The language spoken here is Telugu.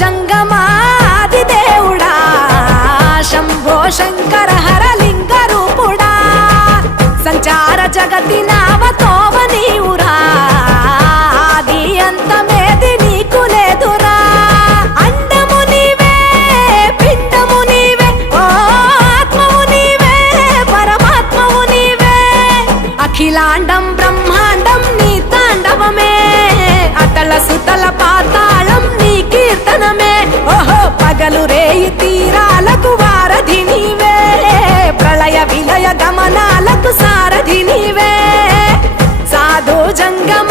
జంగమాది దేవుడా శంభో శంకర హరలింగ రూపుడా సంచార జగతి నావతోవ నీవురా ఆది అంతమేది నీకు లేదురా అండము నీవే పిండము నీవే ఓ ఆత్మవు నీవే పరమాత్మవు నీవే అఖిలాండం బ్రహ్మాండం నీ తాండవమే అతల సుతల పాతాళం నీ కీర్తనమే ఓహో పగలు రేయి తీరాలకు వారధి నీవే ప్రళయ విలయ గమనాలకు సారథి నీవే సాధు జంగమ